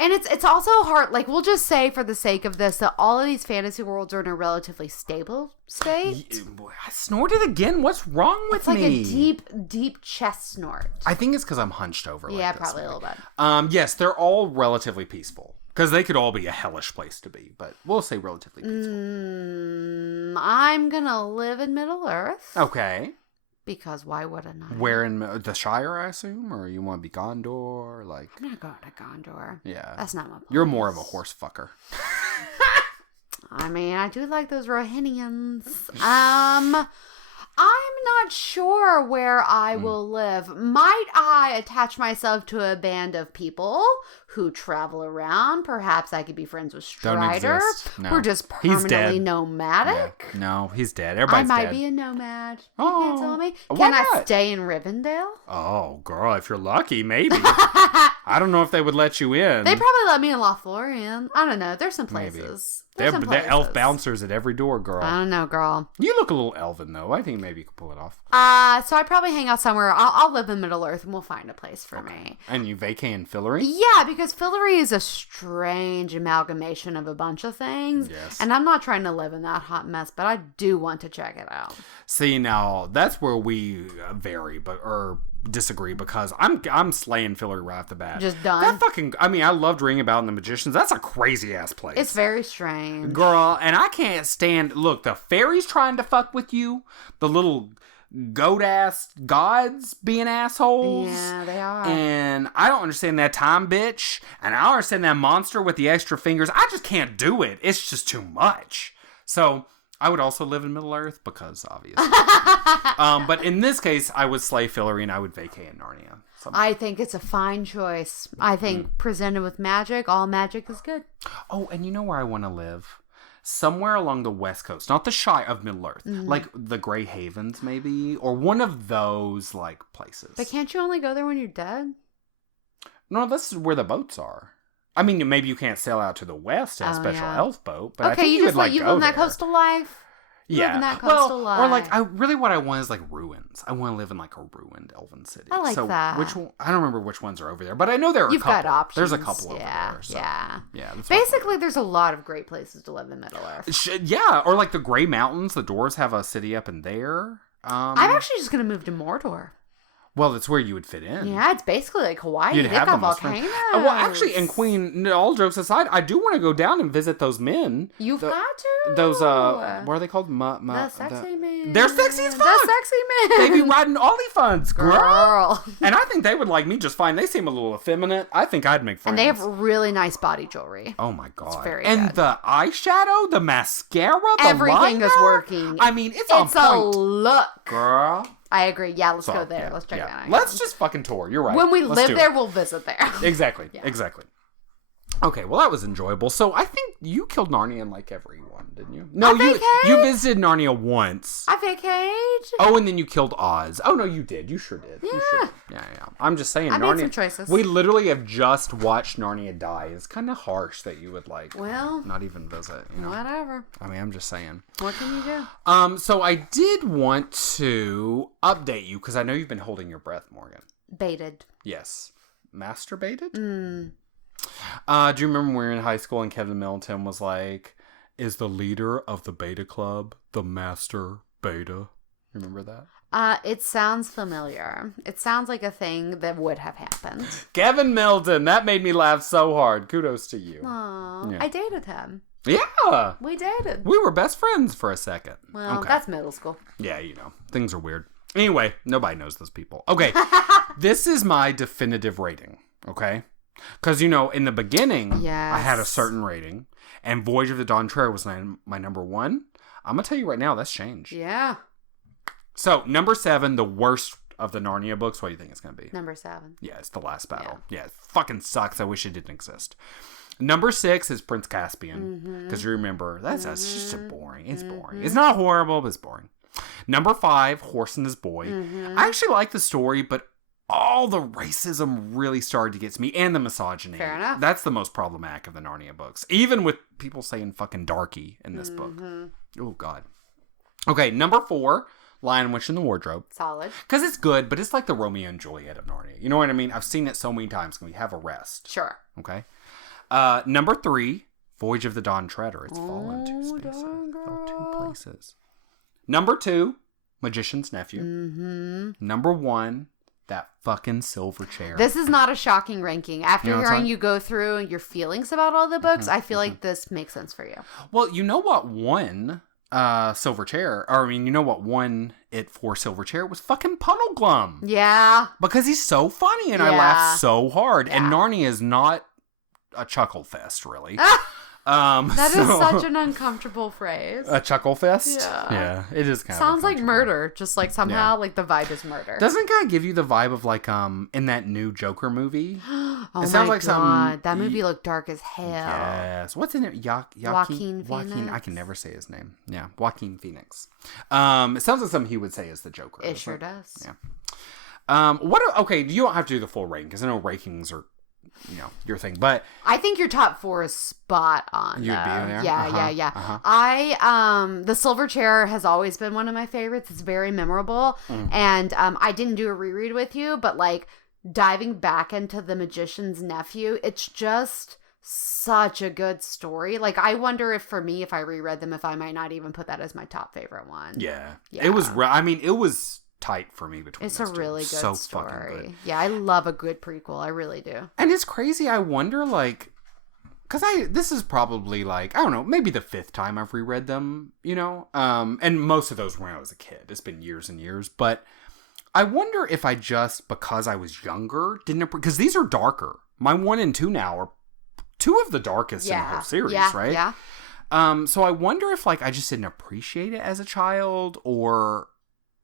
And it's also hard, like, we'll just say for the sake of this that all of these fantasy worlds are in a relatively stable state. I snorted again. What's wrong with It's like me? a deep, deep chest snort. I think it's because I'm hunched over. Yeah, like this, probably a maybe. little bit. Yes, they're all relatively peaceful. Because they could all be a hellish place to be. But we'll say relatively peaceful. I'm going to live in Middle Earth. Okay. Because why wouldn't I? Where in the Shire, I assume? Or you want to be Gondor? Like, I'm not going to Gondor. yeah. That's not my place. You're more of a horse fucker. I mean, I do like those Rohinians. I'm not sure where I will live. Might I attach myself to a band of people who travel around. Perhaps I could be friends with Don't Strider. exist. No. We're just He's dead. permanently nomadic. Yeah. No, he's dead. I Everybody's might dead. be a nomad. You Oh, can't tell me. why Can I not? stay in Rivendell? Oh, girl, if you're lucky, maybe. I don't know if they would let you in. They probably let me in Lothlorien. I don't know. There's some Maybe. places. They're There's some the elf places. bouncers at every door, girl. I don't know, girl. You look a little elven, though. I think maybe you could pull it off. So I'd probably hang out somewhere. I'll live in Middle Earth and we'll find a place for me. And you vacay in Fillory? Yeah, because Fillory is a strange amalgamation of a bunch of things. Yes. And I'm not trying to live in that hot mess, but I do want to check it out. See, now, that's where we vary, or disagree, because I'm slaying Fillory right off the bat. Just done? That fucking, I mean, I loved reading about in the Magicians. That's a crazy-ass place. It's very strange. Girl, and I can't stand, look, the fairies trying to fuck with you, the little goat-ass gods being assholes. Yeah, they are. And I don't understand that time bitch, and I don't understand that monster with the extra fingers. I just can't do it. It's just too much. So, I would also live in Middle Earth, because obviously. But in this case, I would slay Fillory and I would vacay in Narnia. I think it's a fine choice. I think presented with magic, all magic is good. Oh, and you know where I want to live? Somewhere along the west coast, not the Shire of Middle Earth, like the Grey Havens, maybe, or one of those like places. But can't you only go there when you're dead? No, this is where the boats are. I mean, maybe you can't sail out to the west in a special elf boat, but I Okay, think you you just would like you go live that there. coastal life. You live in that well, coastal or like life. what I want is like ruins. I want to live in like a ruined elven city. I like so that. Which one, I don't remember which ones are over there, but I know there are You've a couple. got options. There's a couple over yeah, there. So. Yeah. Yeah. That's what I Basically, there's a lot of great places to live in Middle Earth. Yeah, or like the Grey Mountains. The Dwarves have a city up in there. I'm actually just gonna move to Mordor. Well, it's where you would fit in. Yeah, it's basically like Hawaii. You'd They've have got the most fun. volcanoes. Well, actually, and Queen, all jokes aside, I do want to go down and visit those men. You've got to. Those, what are they called? The sexy men. They're sexy as fuck. The sexy men. They be riding Oliphanes, girl. Girl. And I think they would like me just fine. They seem a little effeminate. I think I'd make friends. And they have really nice body jewelry. Oh my god! It's very and good. the eyeshadow, the mascara, the Everything is liner? working. I mean, it's on It's a point, look. girl. I agree. Yeah, let's So, go there. yeah, Let's check yeah. it out. Let's just fucking tour. You're right. When we Let's live do there, it. we'll visit there. Exactly. Yeah. Exactly. Okay, well that was enjoyable. So I think you killed Narnia in like everyone, didn't you? No, you visited Narnia once. I vacate. Oh, and then you killed Oz. Oh no, you did. You sure did. You sure did. Yeah. I'm just saying. I Narnia. made some choices. We literally have just watched Narnia die. It's kind of harsh that you would like. Well, not even visit. You know. whatever. I mean, I'm just saying. What can you do? So I did want to update you because I know you've been holding your breath, Morgan. Baited. Yes. Masturbated? Mm. Do you remember when we were in high school and Kevin Middleton was like, is the leader of the beta club the master beta? Remember that? It sounds familiar. It sounds like a thing that would have happened. Kevin Middleton, that made me laugh so hard. Kudos to you. Aw, Yeah. I dated him. Yeah. We dated. We were best friends for a second. Well, Okay. that's middle school. Yeah, you know, things are weird. Anyway, nobody knows those people. Okay, this is my definitive rating, okay? Because, you know, in the beginning, I had a Yes. certain rating, and Voyage of the Dawn Treader was my number one. I'm going to tell you right now, that's changed. Yeah. So, number 7, the worst of the Narnia books. What do you think it's going to be? Number 7. Yeah, it's The Last Battle. Yeah, it fucking sucks. I wish it didn't exist. Number 6 is Prince Caspian. Because you remember, that's just a boring. It's boring. It's not horrible, but it's boring. Number 5, Horse and His Boy. I actually like the story, but all the racism really started to get to me, and the misogyny. Fair enough. That's the most problematic of the Narnia books. Even with people saying fucking darky in this book. Oh, God. Okay, number 4, Lion, Witch, and the Wardrobe. Solid. Because it's good, but it's like the Romeo and Juliet of Narnia. You know what I mean? I've seen it so many times. Can we have a rest? Sure. Okay. Number 3, Voyage of the Dawn Treader. It's fallen 2 spaces. Fell 2 places. Number 2, Magician's Nephew. Number 1, that fucking silver chair. This is not a shocking ranking. After You know what I'm hearing saying? you go through your feelings about all the books, I feel like this makes sense for you. Well, you know what won Silver Chair? Or, I mean, you know what won it for Silver Chair? It was fucking Puddleglum. Yeah. Because he's so funny and I Yeah. laughed so hard. And Yeah. Narnia is not a chuckle fest, really. That is such an uncomfortable phrase. A chuckle fest? Yeah. It is kind of Sounds like uncomfortable. murder. Just like somehow, like the vibe is murder. Doesn't it kind of give you the vibe of like in that new Joker movie? Oh It sounds my like God. That movie looked dark as hell. Yes. What's in it? Joaquin Joaquin. Phoenix? I can never say his name. Yeah, Joaquin Phoenix. It sounds like something he would say is the Joker. It sure does. Yeah. Okay, you don't have to do the full rating because I know rankings are, your thing. But I think your top 4 is spot on. You'd be in there? Yeah. Uh-huh. The Silver Chair has always been one of my favorites. It's very memorable. And I didn't do a reread with you, but like diving back into The Magician's Nephew, it's just such a good story. Like I wonder if for me, if I reread them, if I might not even put that as my top favorite one. yeah. It was. It was tight for me between. It's those a two. really good so story. Fucking good. Yeah, I love a good prequel. I really do. And it's crazy. I wonder, like, because this is probably like, I don't know, maybe the 5th time I've reread them, and most of those were when I was a kid. It's been years and years, but I wonder if I just, because I was younger, didn't, because these are darker. My 1 and 2 now are 2 of the darkest in the whole series, right? Yeah. So I wonder if like I just didn't appreciate it as a child, or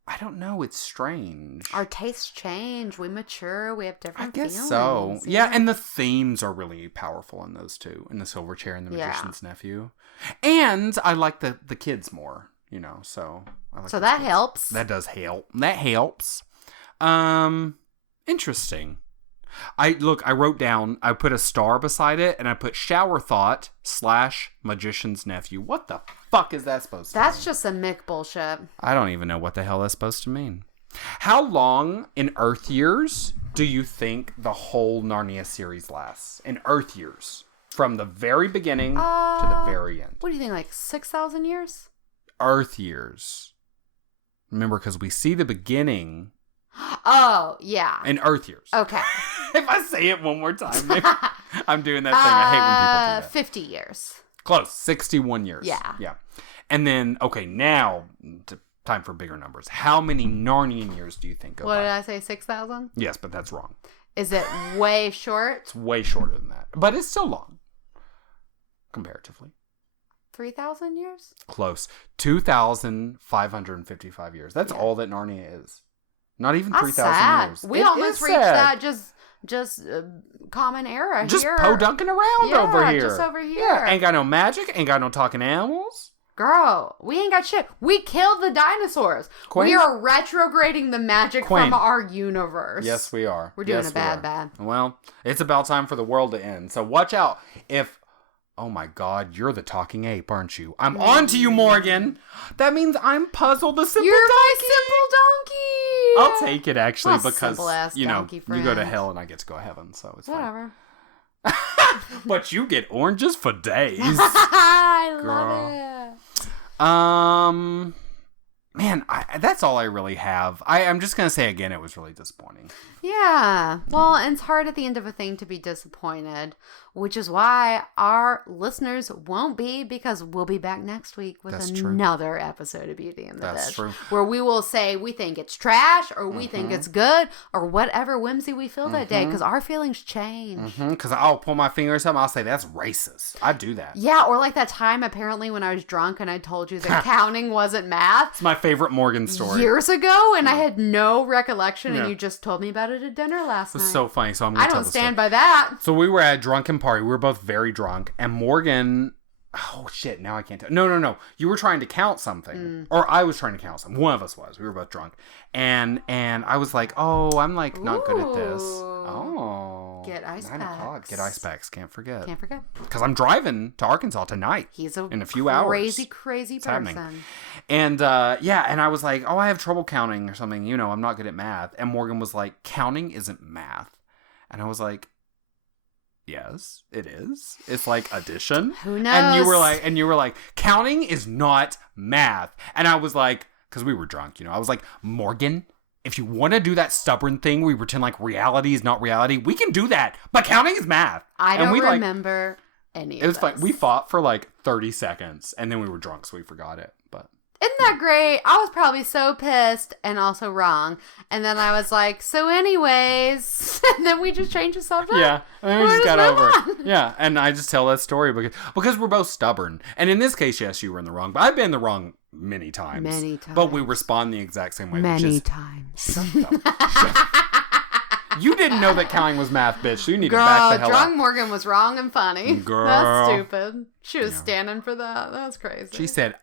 I don't know. It's strange. Our tastes change. We mature. We have I different guess feelings. so. Yeah, and the themes are really powerful in those two, in the Silver Chair and the Magician's Nephew. And I like the kids more, so I like So those that kids. helps. That does help. That helps. Interesting. I wrote down, I put a star beside it, and I put shower thought / Magician's Nephew. What the fuck is that supposed to mean? That's just a Mick bullshit. I don't even know what the hell that's supposed to mean. How long in Earth years do you think the whole Narnia series lasts? In Earth years. From the very beginning to the very end. What do you think, like 6,000 years? Earth years. Remember, because we see the beginning Oh, yeah. in Earth years. Okay. If I say it one more time, maybe I'm doing that thing. I hate when people do that. 50 years. Close. 61 years. Yeah. Yeah. And then, okay, now, time for bigger numbers. How many Narnian years do you think go What by? did I say, 6,000? Yes, but that's wrong. Is it way short? It's way shorter than that. But it's still long. Comparatively. 3,000 years? Close. 2,555 years. That's all that Narnia is. Not even 3,000 years. We It almost is reached sad. that just common era Just here. podunking around over here. just over here. Yeah, ain't got no magic, ain't got no talking animals. Girl, we ain't got shit. We killed the dinosaurs. Queen? We are retrograding the magic Queen. from our universe. Yes, we are. We're doing Yes, a we are. bad. Well, it's about time for the world to end. So watch out. Oh my God, you're the talking ape, aren't you? I'm on to you, Morgan. That means I'm Puzzle the Simple You're my Donkey. simple donkey. I'll take it actually My because simple-ass donkey you go to friend. hell and I get to go to heaven, so it's fine. Whatever. But you get oranges for days. I Girl. love it. Man, that's all I really have. I'm just gonna say again, it was really disappointing. Yeah. Well, and it's hard at the end of a thing to be disappointed, which is why our listeners won't be, because we'll be back next week with That's true. another episode of Beauty and the That's Beast. true. Where we will say we think it's trash or we think it's good or whatever whimsy we feel that day, because our feelings change. Because I'll pull my finger or something, I'll say that's racist. I do that. Yeah, or like that time apparently when I was drunk and I told you that counting wasn't math. It's my favorite Morgan story. Years ago, and I had no recollection, Yeah. and you just told me about it at dinner last It was night. so funny. So I'm gonna I tell don't the stand story. by that. So we were at a drunken party. We were both very drunk, and Morgan. Oh shit! Now I can't tell. No. You were trying to count something, or I was trying to count something. One of us was. We were both drunk, and I was like, "Oh, I'm like not good at this." Ooh. Oh, Get ice 9 o'clock. packs. Get ice packs. Can't forget. Can't forget. Because I'm driving to Arkansas tonight. He's a in a few hours. crazy It's person. happening. And and I was like, "Oh, I have trouble counting or something. I'm not good at math." And Morgan was like, "Counting isn't math," and I was like, "Yes, it is. It's like addition." Who knows? And you were like, "Counting is not math." And I was like, because we were drunk, I was like, "Morgan, if you want to do that stubborn thing where we pretend like reality is not reality, we can do that. But counting is math." I And don't we, remember any of It was this. fun. We fought for like 30 seconds, and then we were drunk, so we forgot it. But isn't that great? I was probably so pissed and also wrong. And then I was like, so anyways, and then we just changed the subject. Yeah, and then we just got move over on. it. Yeah, and I just tell that story because we're both stubborn. And in this case, yes, you were in the wrong, but I've been in the wrong many times. Many times. But we respond the exact same way. Many which is, times. You didn't know that counting was math, bitch, so you need Girl, to back the hell Drunk up. Morgan was wrong and funny. Girl. That's stupid. She was standing for that. That's crazy. She said,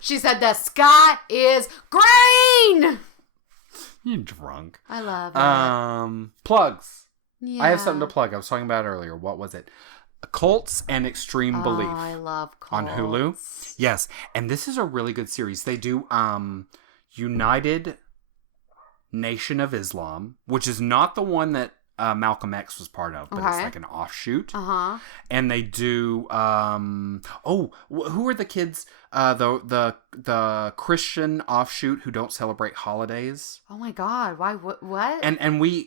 She said the sky is green. You drunk. I love it. Plugs. Yeah. I have something to plug. I was talking about it earlier. What was it? Cults and Extreme Belief. I love cults. On Hulu. Yes. And this is a really good series. They do United Nation of Islam, which is not the one that Malcolm X was part of, but it's like an offshoot. Uh-huh. And they do who are the kids the Christian offshoot who don't celebrate holidays? Oh my god, why what? And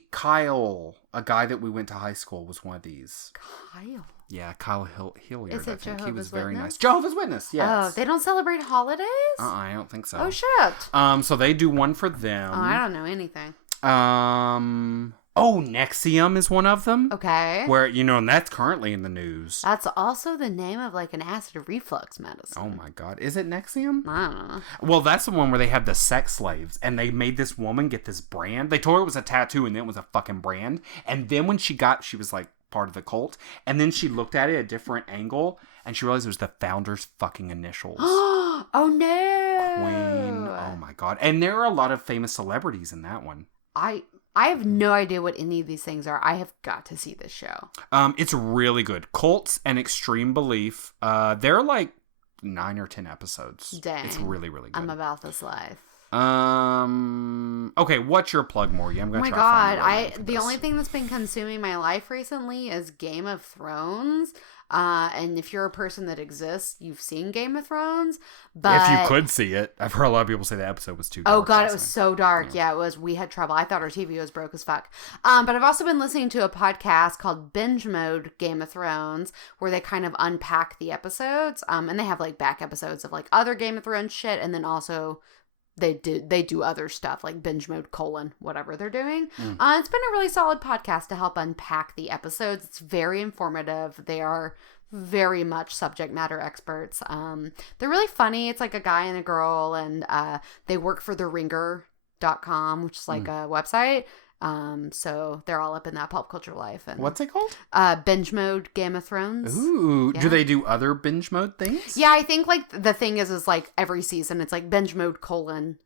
Kyle, a guy that we went to high school, was one of these. Kyle. Yeah, Kyle Hilliard. Is it I think Jehovah's he was very Witness? nice. Jehovah's Witness, yes. Oh, they don't celebrate holidays? I don't think so. Oh shit. So they do one for them. Oh, I don't know anything. Nexium is one of them. Okay. Where, and that's currently in the news. That's also the name of like an acid reflux medicine. Oh my god. Is it Nexium? I don't know. Well, that's the one where they have the sex slaves and they made this woman get this brand. They told her it was a tattoo and then it was a fucking brand. And then when she was like part of the cult. And then she looked at it a different angle and she realized it was the founder's fucking initials. Oh no. Queen. Oh my god. And there are a lot of famous celebrities in that one. I have no idea what any of these things are. I have got to see this show. It's really good. Cults and Extreme Belief. They're like 9 or 10 episodes. Dang. It's really, really good. I'm about this life. Okay, what's your plug, Morgan? I'm gonna Oh my try to find god, the right one for the this. only thing that's been consuming my life recently is Game of Thrones. And if you're a person that exists, you've seen Game of Thrones. But if you could see it, I've heard a lot of people say the episode was too dark. oh god, it last was night. so dark. Yeah, it was. We had trouble. I thought our TV was broke as fuck. But I've also been listening to a podcast called Binge Mode Game of Thrones, where they kind of unpack the episodes. And they have like back episodes of like other Game of Thrones shit, and then also they do other stuff like binge mode : whatever they're doing. It's been a really solid podcast to help unpack the episodes. It's very informative. They are very much subject matter experts. They're really funny. It's like a guy and a girl, and they work for theringer.com, which is like a website. So they're all up in that pop culture life. And What's it called? Binge Mode Game of Thrones. Ooh, Yeah. do they do other binge mode things? Yeah, I think like the thing is like every season it's like binge mode :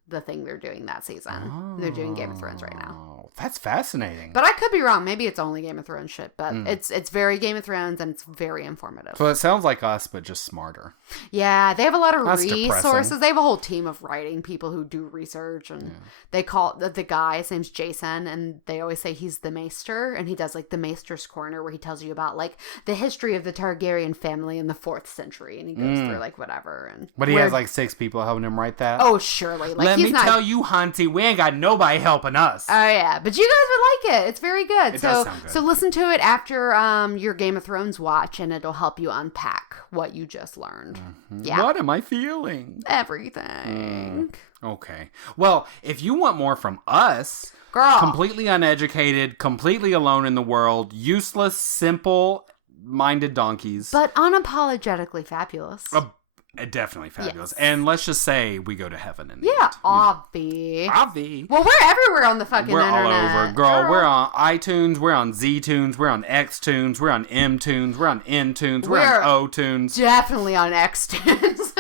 the thing they're doing that season. They're doing Game of Thrones right now. Oh, that's fascinating. But I could be wrong. Maybe it's only Game of Thrones shit. But it's very Game of Thrones and it's very informative. So it sounds like us, but just smarter. Yeah, they have a lot of That's resources. depressing. They have a whole team of writing people who do research, and they call the guy. His name's Jason, and they always say he's the Maester, and he does like the Maester's Corner, where he tells you about like the history of the Targaryen family in the 4th century, and he goes through like whatever. And But he has like 6 people helping him write that. oh surely, like Let he's me not. tell you, Hunty, we ain't got nobody helping us. Oh yeah, but you guys would like it. It's very good. It so does sound good. so listen to it after your Game of Thrones watch, and it'll help you unpack what you just learned. Yeah, What am I feeling? everything. Okay. Well, if you want more from us, Girl. completely uneducated, completely alone in the world, useless, simple-minded donkeys. But unapologetically fabulous. Definitely fabulous. Yes. And let's just say we go to heaven in the Yeah, end. obvi. Obvi. Well, we're everywhere on the fucking We're all internet. over. Girl, we're on iTunes, we're on Z-Tunes, we're on X-Tunes, we're on M-Tunes, we're on N-Tunes, we're We're- on O-Tunes. Definitely on Xtunes.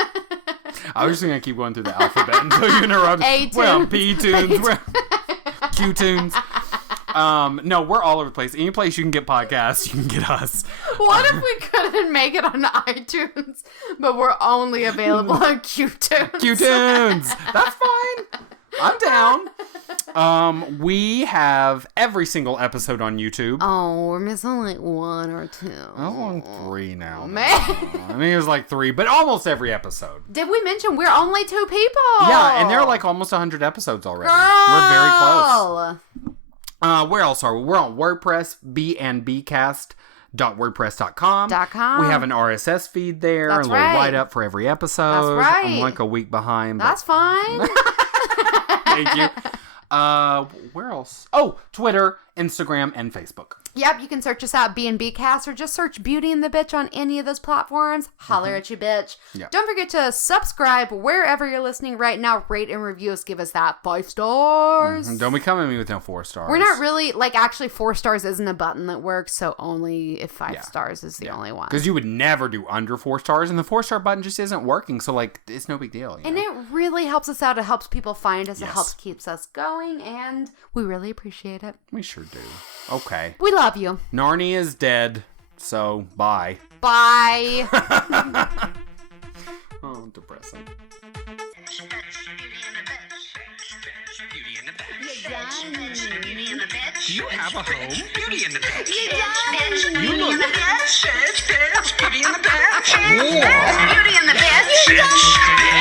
I was just going to keep going through the alphabet until you interrupt. A-Tunes. We're on P-Tunes, we're on Q-Tunes. No, we're all over the place. Any place you can get podcasts, you can get us. What if we couldn't make it on iTunes, but we're only available on QTunes? Q-Tunes. That's fine. I'm down. We have every single episode on YouTube. Oh, we're missing like 1 or 2. I'm on 3 now. Oh, man. I mean, it was like 3, but almost every episode. Did we mention we're only 2 people? Yeah, and there are like almost 100 episodes already. Girl. We're very close. Where else are we? We're on WordPress, bnbcast.com. .wordpress.com. We have an RSS feed there. That's a little right. write-up for every episode. That's right. I'm like a week behind. That's fine. Thank you. Where else? Oh, Twitter, Instagram, and Facebook. Yep, you can search us out, B&B Cast, or just search Beauty and the Bitch on any of those platforms. Holler at you, bitch. Yeah. Don't forget to subscribe wherever you're listening right now. Rate and review us. Give us that 5 stars. Don't be coming at me with no 4 stars. We're not really, actually 4 stars isn't a button that works, so only if 5 stars is the only one. Because you would never do under 4 stars, and the 4-star button just isn't working, so, it's no big deal. And it really helps us out. It helps people find us. Yes. It helps keeps us going, and we really appreciate it. We sure do. Okay. We love you. Narnia is dead, so bye. Bye. Oh, depressing. Do you have a home? Beauty in the Bitch. Beauty and the Bitch. Bitch, Beauty in the Bitch. Beauty and the Bitch. Bitch.